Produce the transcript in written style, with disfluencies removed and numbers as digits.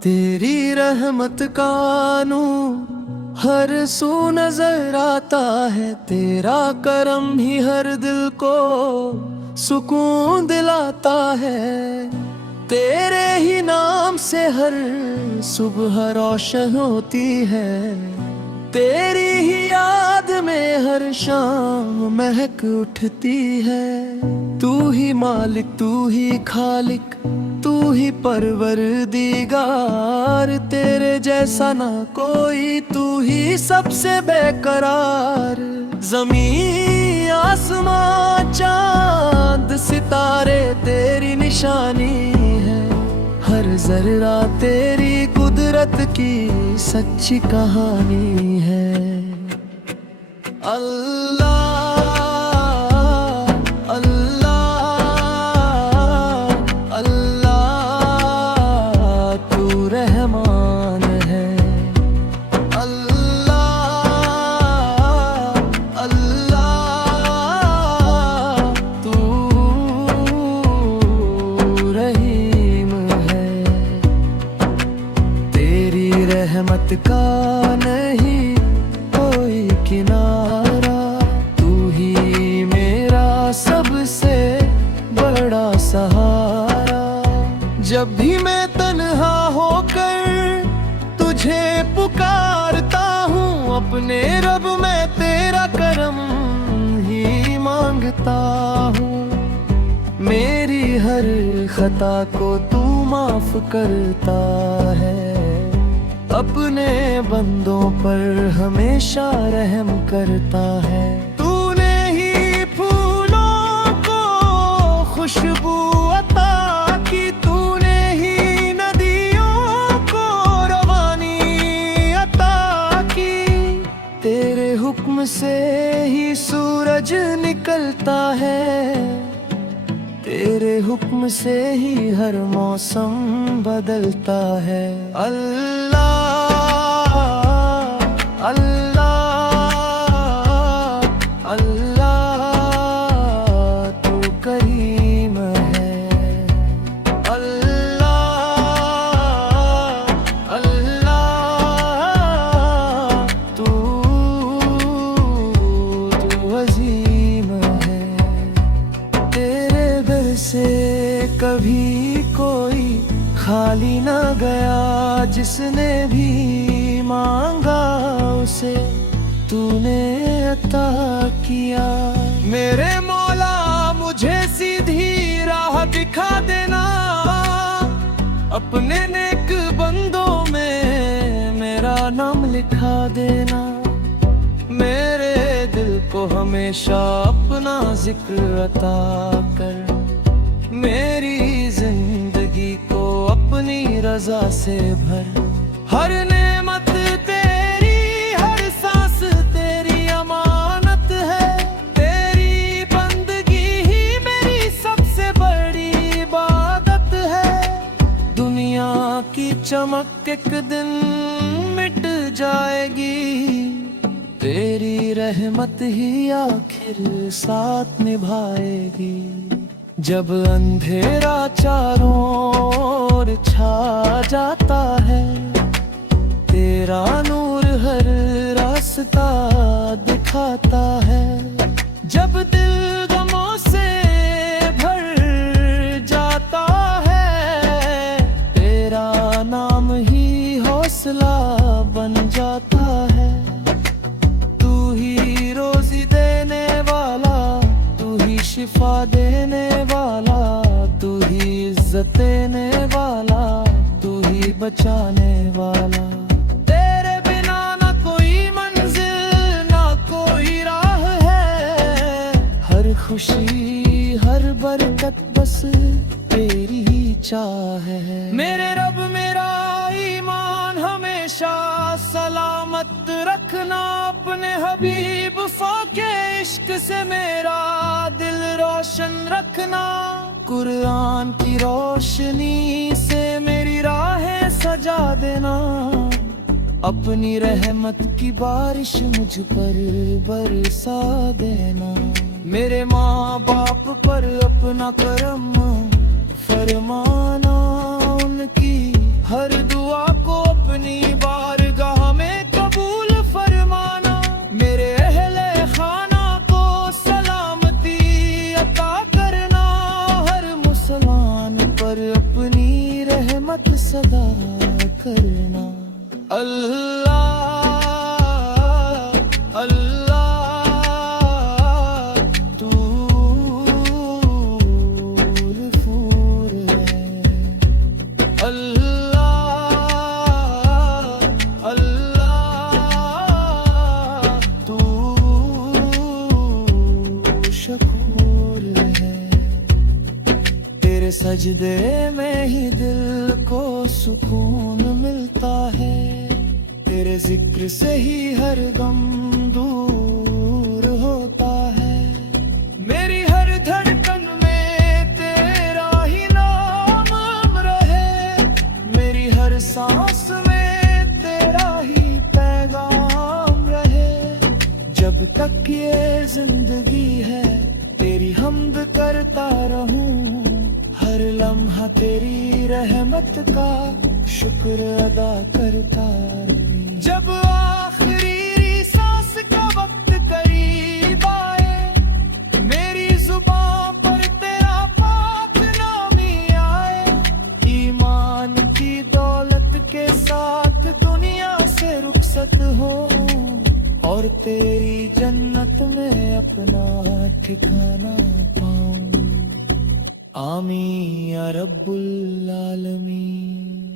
तेरी रहमत का नूर हर सू नजर आता है, तेरा करम ही हर दिल को सुकून दिलाता है। तेरे ही नाम से हर सुबह रोशन होती है, तेरी ही याद में हर शाम महक उठती है। तू ही मालिक, तू ही खालिक, तू ही परवरदिगार, तेरे जैसा ना कोई, तू ही सबसे बेकरार। ज़मीन आसमां चांद सितारे तेरी निशानी है, हर जर्रा तेरी कुदरत की सच्ची कहानी है। अल्लाह रहमत का नहीं कोई किनारा, तू ही मेरा सबसे बड़ा सहारा। जब भी मैं तन्हा होकर तुझे पुकारता हूँ, अपने रब मैं तेरा करम ही मांगता हूँ। मेरी हर खता को तू माफ करता है, अपने बंदों पर हमेशा रहम करता है। तूने ही फूलों को खुशबू अता की, तूने ही नदियों को रवानी अता की। तेरे हुक्म से ही सूरज निकलता है, तेरे हुक्म से ही हर मौसम बदलता है। अल्लाह अल्लाह तू करीम है। अल्लाह तू अजीम है। तेरे दर से कभी कोई खाली ना गया, जिसने भी मांगा उसे तूने अता किया। मेरे मौला मुझे सीधी राह दिखा देना, अपने नेक बंदों में मेरा नाम लिखा देना। मेरे दिल को हमेशा अपना जिक्र अता कर, मेरी जिंदगी को अपनी रजा से भर। हर नेमत तेरी, हर सांस तेरी अमानत है, तेरी बंदगी ही मेरी सबसे बड़ी इबादत है। दुनिया की चमक एक दिन मिट जाएगी, तेरी रहमत ही आखिर साथ निभाएगी। जब अंधेरा चारों ओर छा जाता है, तेरा नूर हर रास्ता दिखाता है। जब दिल गमों से भर जाता है, तेरा नाम ही हौसला बन जाता है। तू ही रोजी देने वाला, तू ही शिफा देने वाला, तू ही इज्जत देने वाला, तू ही बचाने वाला। तेरे बिना ना कोई मंजिल ना कोई राह है, हर खुशी हर बरकत बस तेरी ही चाह है। मेरे रब मेरा ईमान हमेशा सलामत रखना, अपने हबीब के इश्क से मेरा दिल रोशन रखना। कुरान की रोशनी से मेरी राहें सजा देना, अपनी रहमत की बारिश मुझ पर बरसा देना। मेरे माँ बाप पर अपना करम फरमाना, उनकी हर दुआ को अपनी बारगाह में कबूल फरमाना। मेरे अहले खाना को सलामती अता करना, हर मुसलमान पर अपनी रहमत सदा करना। अल्लाह अल्लाह तू गफूर है। अल्लाह अल्लाह तू शकूर है। तेरे सजदे में ही दिल को सुकून मिलता है, तेरे जिक्र से ही हर गम दूर होता है। मेरी हर धड़कन में तेरा ही नाम रहे, मेरी हर सांस में तेरा ही पैगाम रहे। जब तक ये जिंदगी है तेरी हम्द करता रहूं, हर लम्हा तेरी रहमत का शुक्र अदा करता रहूं। जब आखिरी सांस का वक्त करीब आए, मेरी जुबान पर तेरा पाक नामी आए। ईमान की दौलत के साथ दुनिया से रुखसत हो, और तेरी जन्नत में अपना ठिकाना पाऊं। आमीन या रब्बुल आलमीन।